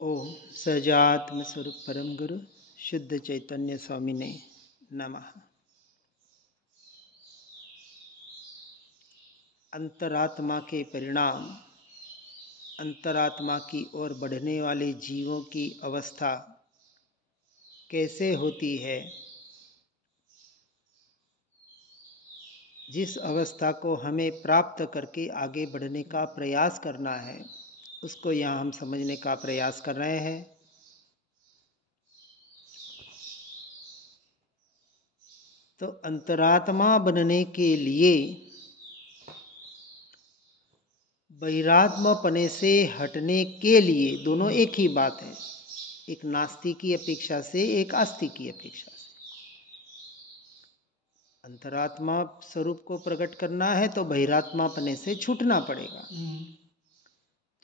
ओम सजात्म स्वरूप परम गुरु शुद्ध चैतन्य स्वामी ने नमः। अंतरात्मा के परिणाम, अंतरात्मा की ओर बढ़ने वाले जीवों की अवस्था कैसे होती है, जिस अवस्था को हमें प्राप्त करके आगे बढ़ने का प्रयास करना है, उसको यहाँ हम समझने का प्रयास कर रहे हैं। तो अंतरात्मा बनने के लिए बहिरात्मपने से हटने के लिए दोनों एक ही बात है, एक नास्तिक की अपेक्षा से, एक आस्तिक की अपेक्षा से। अंतरात्मा स्वरूप को प्रकट करना है तो बहिरात्मापने से छूटना पड़ेगा।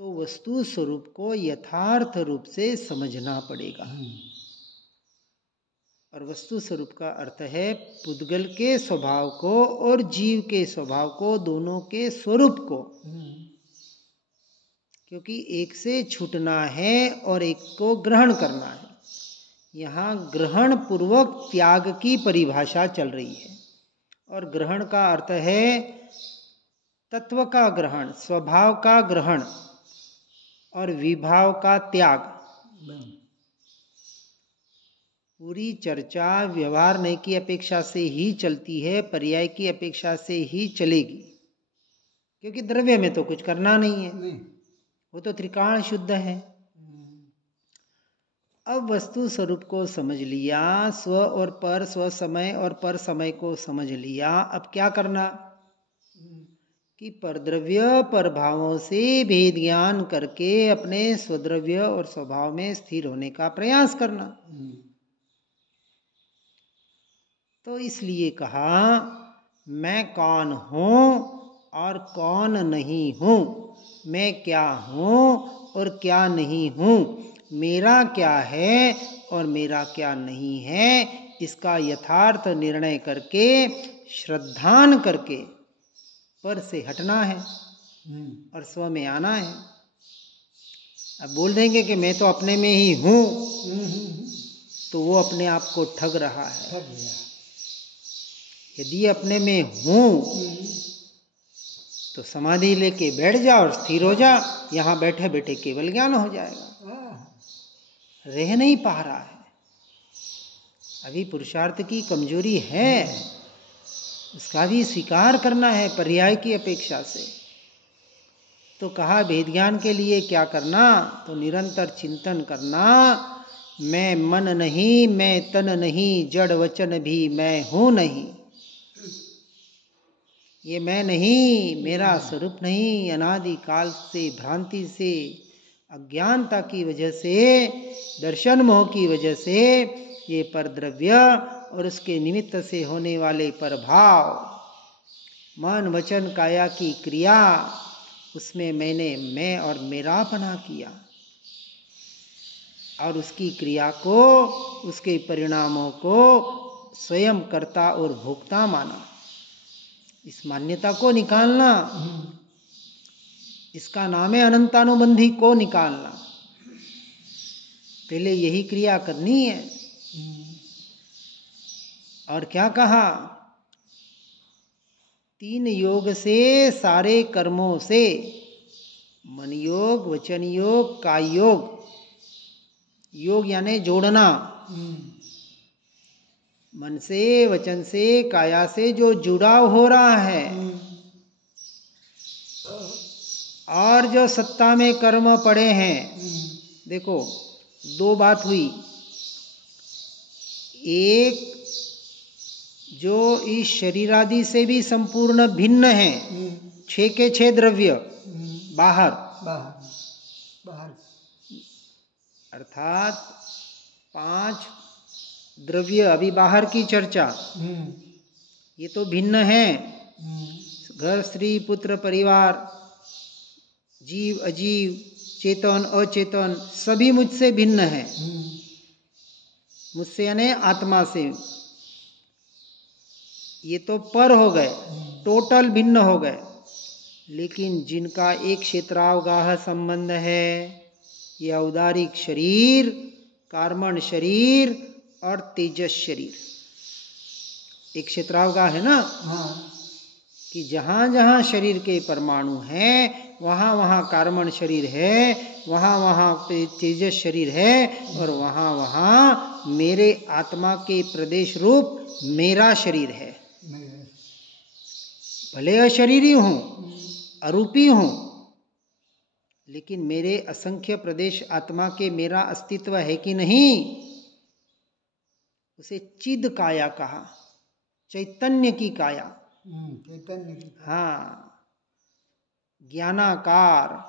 तो वस्तु स्वरूप को यथार्थ रूप से समझना पड़ेगा। और वस्तु स्वरूप का अर्थ है पुद्गल के स्वभाव को और जीव के स्वभाव को, दोनों के स्वरूप को। क्योंकि एक से छूटना है और एक को ग्रहण करना है। यहाँ ग्रहण पूर्वक त्याग की परिभाषा चल रही है। और ग्रहण का अर्थ है तत्व का ग्रहण, स्वभाव का ग्रहण और विभाव का त्याग। पूरी चर्चा व्यवहार की अपेक्षा से ही चलती है, पर्याय की अपेक्षा से ही चलेगी। क्योंकि द्रव्य में तो कुछ करना नहीं है, वो तो त्रिकाण शुद्ध है। अब वस्तु स्वरूप को समझ लिया, स्व और पर, स्व समय और पर समय को समझ लिया। अब क्या करना कि परद्रव्य पर भावों से भेद ज्ञान करके अपने स्वद्रव्य और स्वभाव में स्थिर होने का प्रयास करना। तो इसलिए कहा मैं कौन हूँ और कौन नहीं हूँ, मैं क्या हूँ और क्या नहीं हूँ, मेरा क्या है और मेरा क्या नहीं है, इसका यथार्थ निर्णय करके श्रद्धान करके पर से हटना है और स्व में आना है। अब बोल देंगे कि मैं तो अपने में ही हूँ, तो वो अपने आप को ठग रहा है। यदि अपने में हूँ तो समाधि लेके बैठ जा और स्थिर हो जा, यहाँ बैठे बैठे केवल ज्ञान हो जाएगा। रह नहीं पा रहा है, अभी पुरुषार्थ की कमजोरी है, उसका भी स्वीकार करना है पर्याय की अपेक्षा से। तो कहा भेद ज्ञान के लिए क्या करना, तो निरंतर चिंतन करना। मैं मन नहीं, मैं तन नहीं, जड़ वचन भी मैं हूं नहीं। ये मैं नहीं, मेरा स्वरूप नहीं, अनादि काल से भ्रांति से, अज्ञानता की वजह से, दर्शन मोह की वजह से ये परद्रव्य और उसके निमित्त से होने वाले प्रभाव, मन वचन काया की क्रिया, उसमें मैंने मैं और मेरापना किया और उसकी क्रिया को, उसके परिणामों को स्वयं कर्ता और भोक्ता माना। इस मान्यता को निकालना, इसका नाम है अनंतानुबंधी को निकालना। पहले यही क्रिया करनी है। और क्या कहा, 3 योग से, सारे कर्मों से, मन योग, वचन योग, काय योग, योग यानी जोड़ना, मन से, वचन से, काया से जो जुड़ाव हो रहा है और जो सत्ता में कर्म पड़े हैं। देखो 2 बात हुई, एक जो इस शरीर आदि से भी संपूर्ण भिन्न है, 6 के 6 द्रव्य बाहर, अर्थात 5 द्रव्य अभी बाहर की चर्चा, ये तो भिन्न है। घर, स्त्री, पुत्र, परिवार, जीव, अजीव, चेतन, अचेतन, सभी मुझसे भिन्न है। मुझसे यानी आत्मा से। ये तो पर हो गए, टोटल भिन्न हो गए। लेकिन जिनका एक क्षेत्रावगाह संबंध है, ये औदारिक शरीर, कार्मण शरीर और तेजस शरीर। एक क्षेत्रावगाह है ना, हाँ, कि जहाँ जहाँ शरीर के परमाणु हैं वहाँ वहाँ कार्मण शरीर है, वहाँ वहाँ तेजस शरीर है, और वहाँ वहाँ मेरे आत्मा के प्रदेश रूप मेरा शरीर है। भले अशरीरी हूँ, अरूपी हूँ, लेकिन मेरे असंख्य प्रदेश आत्मा के मेरा अस्तित्व है कि नहीं। उसे चिद काया कहा, चैतन्य की काया। चैतन्य की। हाँ, ज्ञानाकार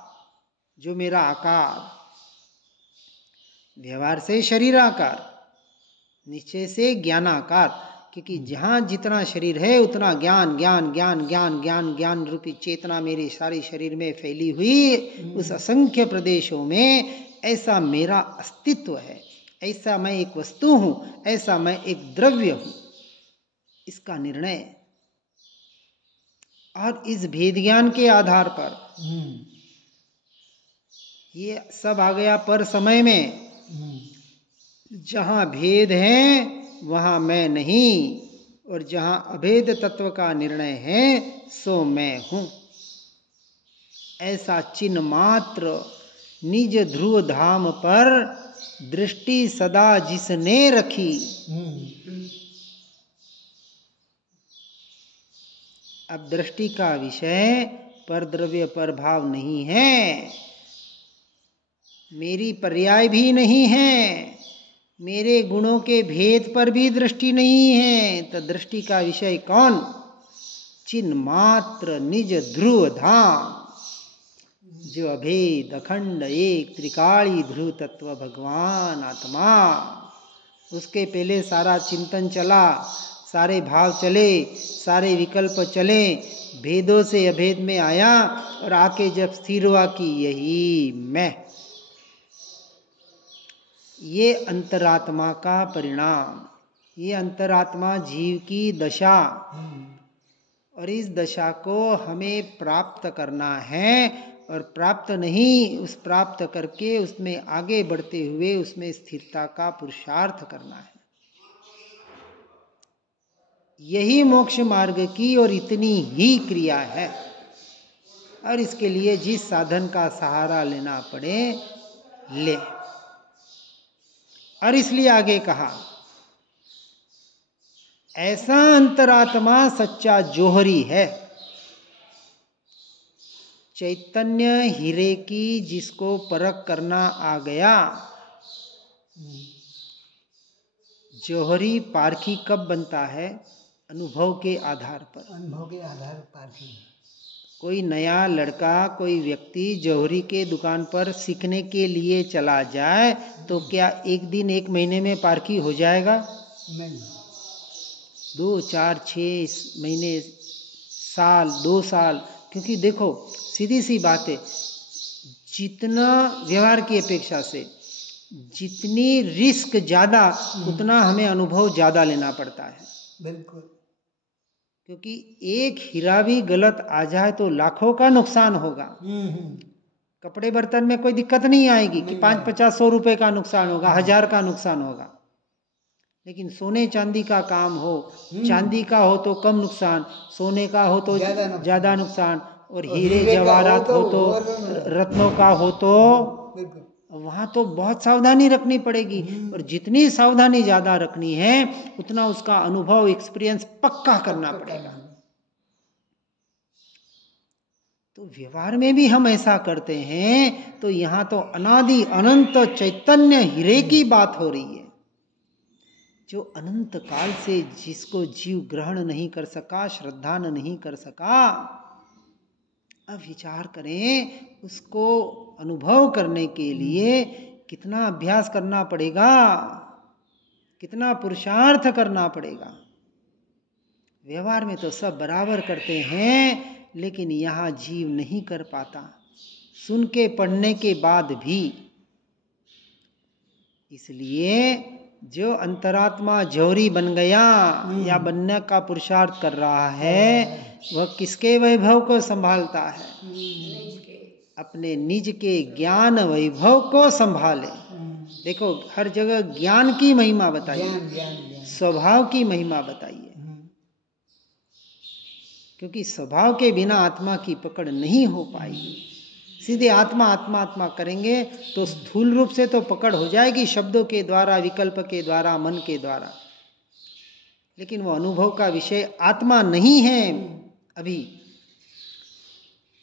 जो मेरा आकार, व्यवहार से शरीराकार, निश्चय से ज्ञानाकार, क्योंकि जहाँ जितना शरीर है उतना ज्ञान ज्ञान ज्ञान ज्ञान ज्ञान ज्ञान रूपी चेतना मेरे सारे शरीर में फैली हुई। उस असंख्य प्रदेशों में ऐसा मेरा अस्तित्व है, ऐसा मैं एक वस्तु हूँ, ऐसा मैं एक द्रव्य हूँ, इसका निर्णय। और इस भेद ज्ञान के आधार पर ये सब आ गया पर समय में। जहाँ भेद है वहाँ मैं नहीं, और जहाँ अभेद तत्व का निर्णय है सो मैं हूँ। ऐसा चिन्ह मात्र निज ध्रुव धाम पर दृष्टि सदा जिसने रखी। अब दृष्टि का विषय पर द्रव्य पर भाव नहीं है, मेरी पर्याय भी नहीं है, मेरे गुणों के भेद पर भी दृष्टि नहीं है। तो दृष्टि का विषय कौन? चिन्ह मात्र निज ध्रुव धाम, जो अभेद अखंड एक त्रिकाली ध्रुव तत्व भगवान आत्मा। उसके पहले सारा चिंतन चला, सारे भाव चले, सारे विकल्प चले, भेदों से अभेद में आया, और आके जब स्थिर हुआ कि यही मैं, ये अंतरात्मा का परिणाम, ये अंतरात्मा जीव की दशा। और इस दशा को हमें प्राप्त करना है, और प्राप्त नहीं, उस प्राप्त करके उसमें आगे बढ़ते हुए उसमें स्थिरता का पुरुषार्थ करना है। यही मोक्ष मार्ग की और इतनी ही क्रिया है। और इसके लिए जिस साधन का सहारा लेना पड़े ले। और इसलिए आगे कहा, ऐसा अंतरात्मा सच्चा जोहरी है, चैतन्य हीरे की जिसको परख करना आ गया। जोहरी पारखी कब बनता है? अनुभव के आधार पर। अनुभव के आधार पर पारखी। कोई नया लड़का, कोई व्यक्ति जौहरी के दुकान पर सीखने के लिए चला जाए तो क्या एक दिन एक महीने में पारखी हो जाएगा? नहीं। 2, 4, 6 महीने, साल, 2 साल। क्योंकि देखो सीधी सी बात है, जितना व्यवहार की अपेक्षा से जितनी रिस्क ज़्यादा उतना हमें अनुभव ज़्यादा लेना पड़ता है। बिल्कुल। क्योंकि एक हीरा भी गलत आ जाए तो लाखों का नुकसान होगा। कपड़े बर्तन में कोई दिक्कत नहीं आएगी कि 500-50 रुपए का नुकसान होगा, 1000 का नुकसान होगा। लेकिन सोने चांदी का काम हो, चांदी का हो तो कम नुकसान, सोने का हो तो ज़्यादा नुकसान, और हीरे जवाहरात हो तो, रत्नों का हो तो वहाँ तो बहुत सावधानी रखनी पड़ेगी। और जितनी सावधानी ज़्यादा रखनी है उतना उसका अनुभव, एक्सपीरियंस पक्का करना पड़ेगा। तो व्यवहार में भी हम ऐसा करते हैं तो यहाँ तो अनादि अनंत चैतन्य हीरे की बात हो रही है, जो अनंत काल से जिसको जीव ग्रहण नहीं कर सका, श्रद्धा नहीं कर सका। अब विचार करें, उसको अनुभव करने के लिए कितना अभ्यास करना पड़ेगा, कितना पुरुषार्थ करना पड़ेगा। व्यवहार में तो सब बराबर करते हैं, लेकिन यहाँ जीव नहीं कर पाता, सुन के पढ़ने के बाद भी। इसलिए जो अंतरात्मा जौहरी बन गया या बनने का पुरुषार्थ कर रहा है, वह किसके वैभव को संभालता है? अपने निज के ज्ञान वैभव को संभाले। देखो हर जगह ज्ञान की महिमा बताइए, ज्ञान ज्ञान ज्ञान स्वभाव की महिमा बताइए, क्योंकि स्वभाव के बिना आत्मा की पकड़ नहीं हो पाएगी। सीधे आत्मा आत्मा आत्मा करेंगे तो स्थूल रूप से तो पकड़ हो जाएगी, शब्दों के द्वारा, विकल्प के द्वारा, मन के द्वारा, लेकिन वो अनुभव का विषय आत्मा नहीं है। अभी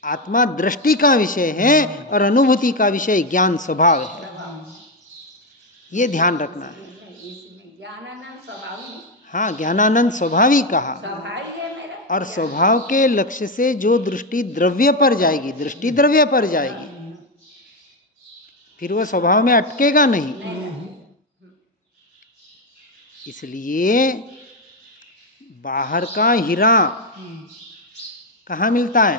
आत्मा दृष्टि का विषय है और अनुभूति का विषय ज्ञान स्वभाव है। ये ध्यान रखना है। हाँ, ज्ञानानंद स्वभावी कहा, और स्वभाव के लक्ष्य से जो दृष्टि द्रव्य पर जाएगी, दृष्टि द्रव्य पर जाएगी, फिर वो स्वभाव में अटकेगा नहीं। इसलिए बाहर का हीरा कहाँ मिलता है?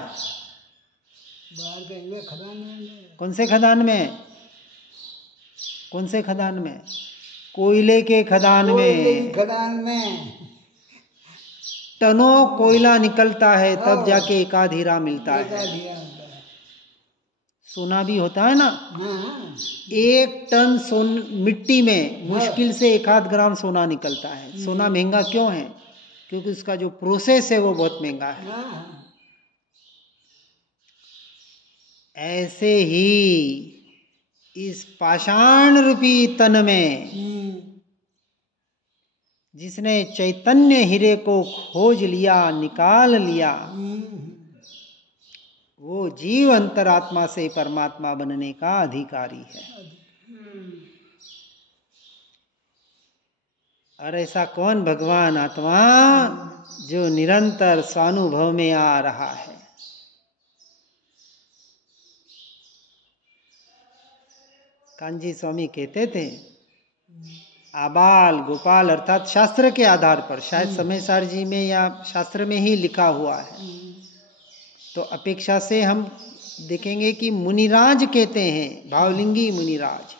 बाहर का हीरा खदान में। कौन से खदान में? कौन से खदान में? कोयले के खदान में। खदान में टनों कोयला निकलता है, तब जाके एक आध हीरा मिलता है। सोना भी होता है ना, 1 टन मिट्टी में मुश्किल से 1 आध ग्राम सोना निकलता है। सोना महंगा क्यों है? क्योंकि उसका जो प्रोसेस है वो बहुत महंगा है। ऐसे ही इस पाषाण रूपी तन में जिसने चैतन्य हीरे को खोज लिया, निकाल लिया, वो जीव अंतरात्मा से परमात्मा बनने का अधिकारी है। और ऐसा कौन भगवान आत्मा जो निरंतर स्वानुभव में आ रहा है? कांजी स्वामी कहते थे, आबाल गोपाल, अर्थात शास्त्र के आधार पर, शायद समयसार जी में या शास्त्र में ही लिखा हुआ है, तो अपेक्षा से हम देखेंगे कि मुनिराज कहते हैं, भावलिंगी मुनिराज,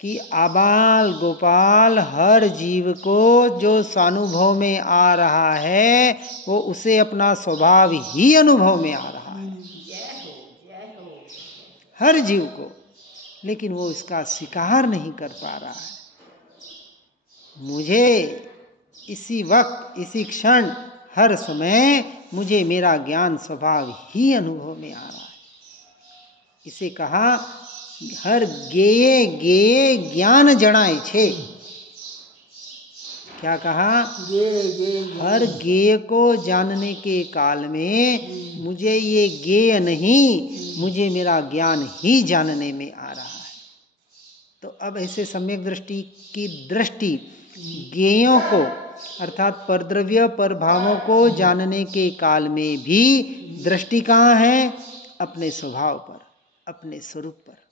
कि आबाल गोपाल हर जीव को जो स्वानुभव में आ रहा है वो उसे अपना स्वभाव ही अनुभव में आ रहा है, हर जीव को, लेकिन वो इसका स्वीकार नहीं कर पा रहा है। मुझे इसी वक्त, इसी क्षण, हर समय मुझे मेरा ज्ञान स्वभाव ही अनुभव में आ रहा है। इसे कहा हर गेये गेये ज्ञान जणाए छे। क्या कहा? हर गेय को जानने के काल में मुझे ये गेय नहीं, मुझे मेरा ज्ञान ही जानने में आ रहा है। तो अब ऐसे सम्यक दृष्टि की दृष्टि गेयों को, अर्थात परद्रव्य पर भावों को जानने के काल में भी दृष्टि कहाँ है? अपने स्वभाव पर, अपने स्वरूप पर।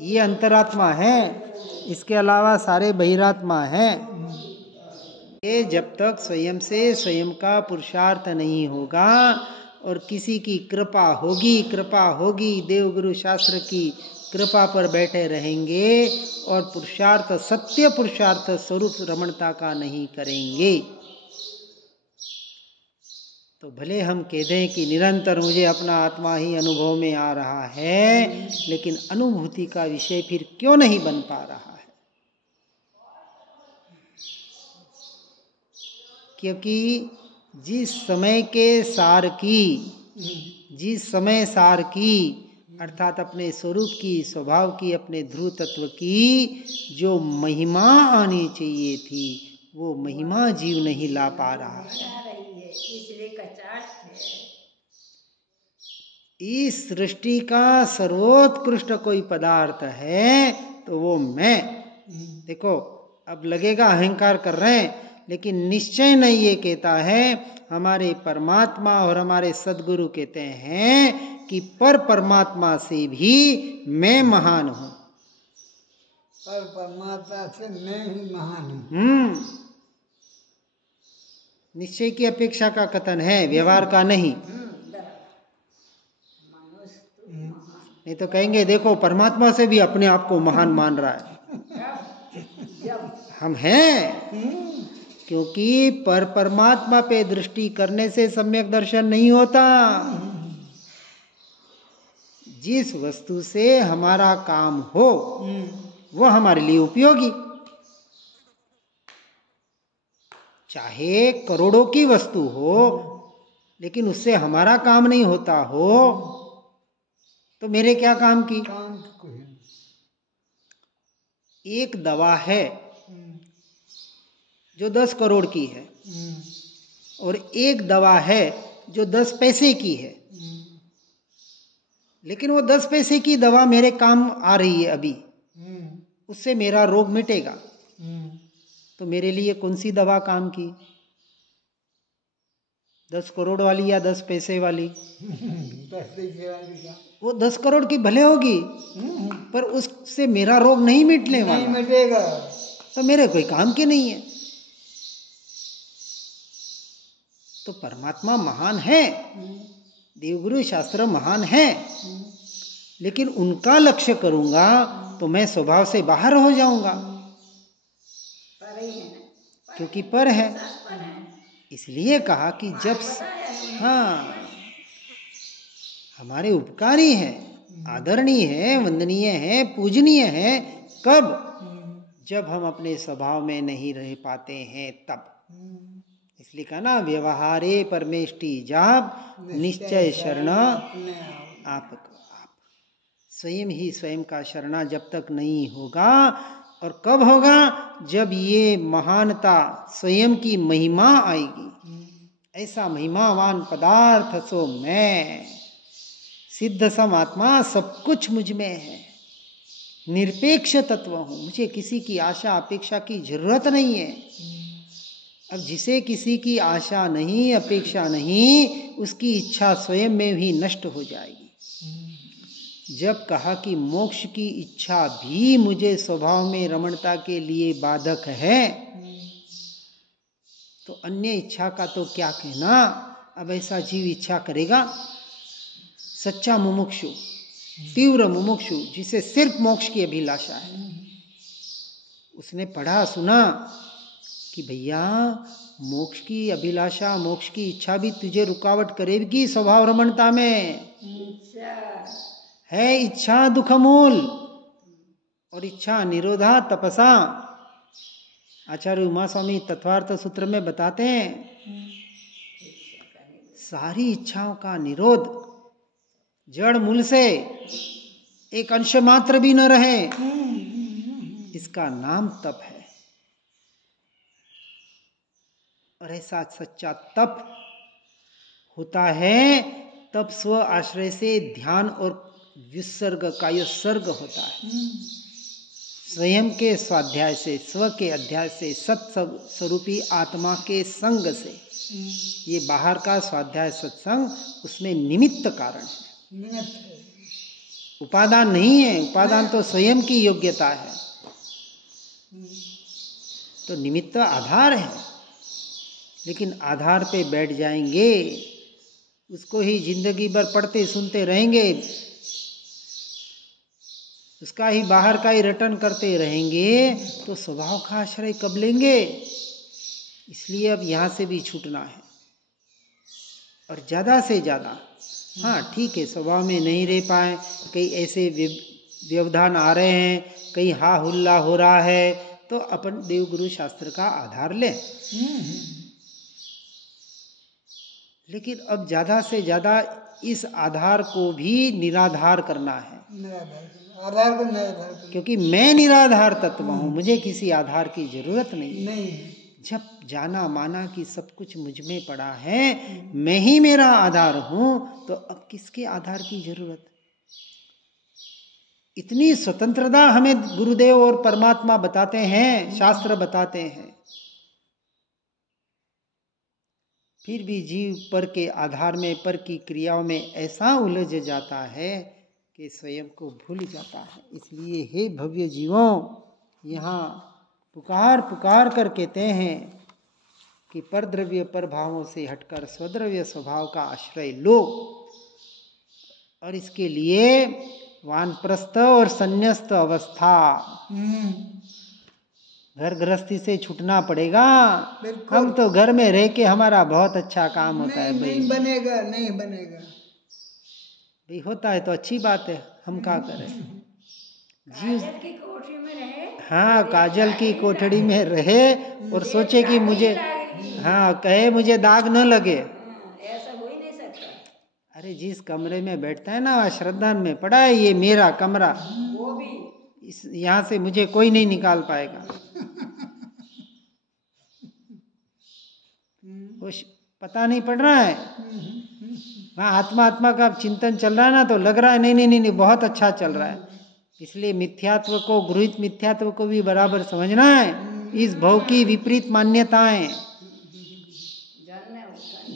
ये अंतरात्मा है, इसके अलावा सारे बहिरात्मा हैं। ये जब तक स्वयं से स्वयं का पुरुषार्थ नहीं होगा और किसी की कृपा होगी, देवगुरु शास्त्र की कृपा पर बैठे रहेंगे और पुरुषार्थ, सत्य पुरुषार्थ स्वरूप रमणता का नहीं करेंगे, तो भले हम कह दें कि निरंतर मुझे अपना आत्मा ही अनुभव में आ रहा है, लेकिन अनुभूति का विषय फिर क्यों नहीं बन पा रहा है? क्योंकि जिस समय सार की अर्थात अपने स्वरूप की, स्वभाव की, अपने ध्रुव तत्व की जो महिमा आनी चाहिए थी, वो महिमा जीव नहीं ला पा रहा है। इस सृष्टि का सर्वोत्कृष्ट कोई पदार्थ है तो वो मैं। देखो, अब लगेगा अहंकार कर रहे हैं, लेकिन निश्चय नहीं ये कहता है। हमारे परमात्मा और हमारे सदगुरु कहते हैं कि परमात्मा से भी मैं महान हूं। परमात्मा से मैं ही महान हूं। निश्चय की अपेक्षा का कथन है, व्यवहार का नहीं। नहीं तो कहेंगे देखो परमात्मा से भी अपने आप को महान मान रहा है। हम हैं, क्योंकि परमात्मा पे दृष्टि करने से सम्यक दर्शन नहीं होता। जिस वस्तु से हमारा काम हो वो हमारे लिए उपयोगी, चाहे करोड़ों की वस्तु हो लेकिन उससे हमारा काम नहीं होता हो तो मेरे क्या काम की। एक दवा है जो 10 करोड़ की है और एक दवा है जो 10 पैसे की है, लेकिन वो 10 पैसे की दवा मेरे काम आ रही है अभी, उससे मेरा रोग मिटेगा, तो मेरे लिए कौन सी दवा काम की, 10 करोड़ वाली या 10 पैसे वाली? वो 10 करोड़ की भले होगी पर उससे मेरा रोग नहीं मिटने वाला, नहीं मिटेगा, तो मेरे कोई काम की नहीं है। तो परमात्मा महान है, देवगुरु शास्त्र महान है, लेकिन उनका लक्ष्य करूंगा तो मैं स्वभाव से बाहर हो जाऊंगा, क्योंकि पर है। इसलिए कहा कि जब हाँ हमारे उपकारी है, आदरणीय है, वंदनीय है, पूजनीय है, कब? जब हम अपने स्वभाव में नहीं रह पाते हैं तब। इसलिए कहा ना, व्यवहारे परमेष्टि जाप निश्चय शरण आप। स्वयं ही स्वयं का शरणा जब तक नहीं होगा, और कब होगा? जब ये महानता स्वयं की महिमा आएगी। ऐसा महिमावान पदार्थ सो मैं, सिद्ध सम आत्मा, सब कुछ मुझ में है, निरपेक्ष तत्व हूँ, मुझे किसी की आशा अपेक्षा की जरूरत नहीं है। अब जिसे किसी की आशा नहीं, अपेक्षा नहीं, उसकी इच्छा स्वयं में भी नष्ट हो जाएगी। जब कहा कि मोक्ष की इच्छा भी मुझे स्वभाव में रमणता के लिए बाधक है, तो अन्य इच्छा का तो क्या कहना। अब ऐसा जीव इच्छा करेगा, सच्चा मुमुक्षु, तीव्र मुमुक्षु, जिसे सिर्फ मोक्ष की अभिलाषा है, उसने पढ़ा सुना कि भैया मोक्ष की अभिलाषा, मोक्ष की इच्छा भी तुझे रुकावट करेगी स्वभाव रमणता में। है इच्छा दुख मूल, और इच्छा निरोधा तपसा। आचार्य उमा स्वामी तत्वार्थ सूत्र में बताते हैं, सारी इच्छाओं का निरोध, जड़ मूल से एक अंश मात्र भी न रहे, इसका नाम तप है। और ऐसा सच्चा तप होता है तब स्व आश्रय से ध्यान और विसर्ग कायोत्सर्ग होता है। स्वयं के स्वाध्याय से, स्व के अध्याय से, सत स्वरूपी आत्मा के संग से, ये बाहर का स्वाध्याय सत्संग उसमें निमित्त कारण है, उपादान नहीं है। उपादान तो स्वयं की योग्यता है, तो निमित्त आधार है। लेकिन आधार पे बैठ जाएंगे, उसको ही जिंदगी भर पढ़ते सुनते रहेंगे, उसका ही बाहर का ही रटन करते रहेंगे, तो स्वभाव का आश्रय कब लेंगे? इसलिए अब यहाँ से भी छूटना है, और ज़्यादा से ज़्यादा, हाँ ठीक है, स्वभाव में नहीं रह पाए, कई ऐसे व्यवधान आ रहे हैं, कहीं हा हुल्ला हो रहा है, तो अपन देवगुरु शास्त्र का आधार लें। लेकिन अब ज़्यादा से ज़्यादा इस आधार को भी निराधार करना है, क्योंकि मैं निराधार तत्व हूँ, मुझे किसी आधार की जरूरत नहीं। जब जाना माना कि सब कुछ मुझ में पड़ा है, मैं ही मेरा आधार हूँ, तो अब किसके आधार की जरूरत? इतनी स्वतंत्रता हमें गुरुदेव और परमात्मा बताते हैं, शास्त्र बताते हैं, फिर भी जीव पर के आधार में, पर की क्रियाओं में ऐसा उलझ जाता है कि स्वयं को भूल जाता है। इसलिए हे भव्य जीवों, यहाँ पुकार पुकार कर कहते हैं कि परद्रव्य पर भावों से हटकर स्वद्रव्य स्वभाव का आश्रय लो, और इसके लिए वानप्रस्थ और संन्यस्त अवस्था, घर गृहस्थी से छूटना पड़ेगा। बिल्कुल। हम तो घर में रह के हमारा बहुत अच्छा काम होता है भाई। नहीं बनेगा, नहीं बनेगा भाई। होता है तो अच्छी बात है, हम क्या करें। जीव काजल की कोठरी में रहे, हाँ, काजल की कोठड़ी में रहे और सोचे कि मुझे, हाँ, कहे मुझे दाग न लगे। ऐसा हो ही नहीं सकता। अरे जिस कमरे में बैठता है ना, श्रद्धान में पड़ा है, ये मेरा कमरा, वो भी इस यहाँ से मुझे कोई नहीं निकाल पाएगा। वो पता नहीं पड़ रहा है वहाँ आत्मा आत्मा का चिंतन चल रहा है ना, तो लग रहा है नहीं नहीं नहीं नहीं बहुत अच्छा चल रहा है। इसलिए मिथ्यात्व को, गृहीत मिथ्यात्व को भी बराबर समझना है। इस भव की विपरीत मान्यताएं,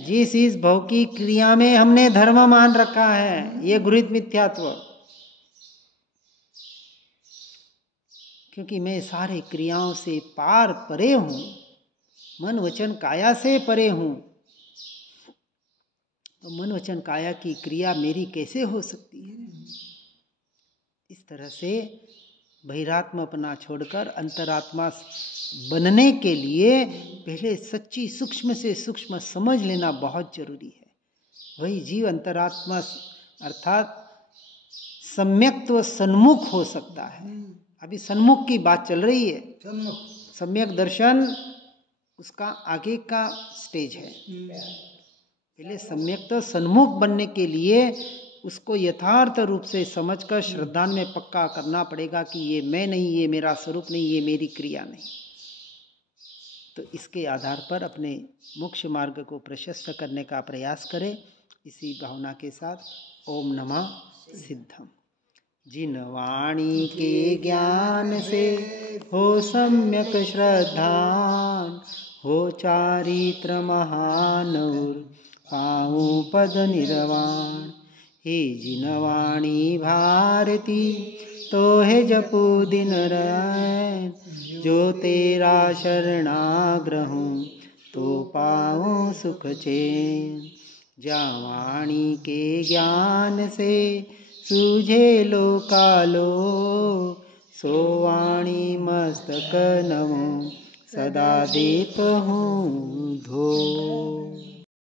जिस इस भव की क्रिया में हमने धर्म मान रखा है, ये गृहीत मिथ्यात्व। क्योंकि मैं सारे क्रियाओं से पार परे हूं, मन वचन काया से परे हूं, तो मन वचन काया की क्रिया मेरी कैसे हो सकती है। इस तरह से बहिरात्मा अपना छोड़कर अंतरात्मा बनने के लिए पहले सच्ची सूक्ष्म से सूक्ष्म समझ लेना बहुत जरूरी है। वही जीव अंतरात्मा अर्थात सम्यक्त्व सन्मुख हो सकता है। अभी सन्मुख की बात चल रही है। सम्यक दर्शन उसका आगे का स्टेज है। पहले सम्यक तो सन्मुख बनने के लिए उसको यथार्थ रूप से समझकर श्रद्धान में पक्का करना पड़ेगा कि ये मैं नहीं, ये मेरा स्वरूप नहीं, ये मेरी क्रिया नहीं। तो इसके आधार पर अपने मोक्ष मार्ग को प्रशस्त करने का प्रयास करें। इसी भावना के साथ ओम नमः सिद्धम। जिन वाणी के ज्ञान से हो सम्यक श्रद्धान, हो चारित्र महान और पाऊं पद निर्वाण। हे जिन वाणी भारती तो है जपू दिन रैन, जो तेरा शरणाग्रह तो पाऊं सुख चैन। जा वाणी के ज्ञान से सूझे लोकालो, सो वाणी मस्तक नमो सदा देत हूँ धो।